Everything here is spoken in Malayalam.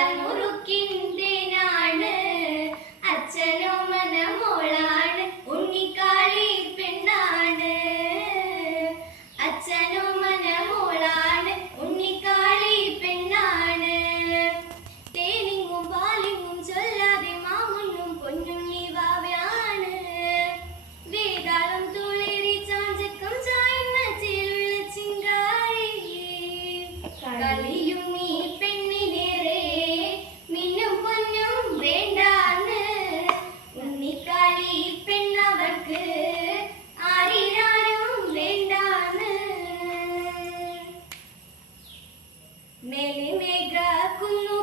പാൽമുറുക്കിന്റെനാണ് അച്ഛനോ മനമോളാണ് ഉണ്ണിക്കാളി പെണ്ണാണ് അച്ഛനോ മനമോളാണ് ഉണ്ണിക്കാളി പെണ്ണാണ് തേനിങ്ങും പാലിങ്ങും ചൊല്ലാതെ മാമുന്നും പൊന്നുണ്ണി വാവയാണ് വേതാളം തുളേറി ചാഞ്ചക്കം ചായുന്ന ചേലുള്ള ചിങ്കാരി കളിയും നീ പെണ്ണിനേറെ മിന്നും പൊന്നും വേണ്ടാന്ന് ഉണ്ണിക്കാളി പെണ്ണവർക്ക് ആരിരാനും വേണ്ടാന്ന് മേലെ മേഘ കുന്നു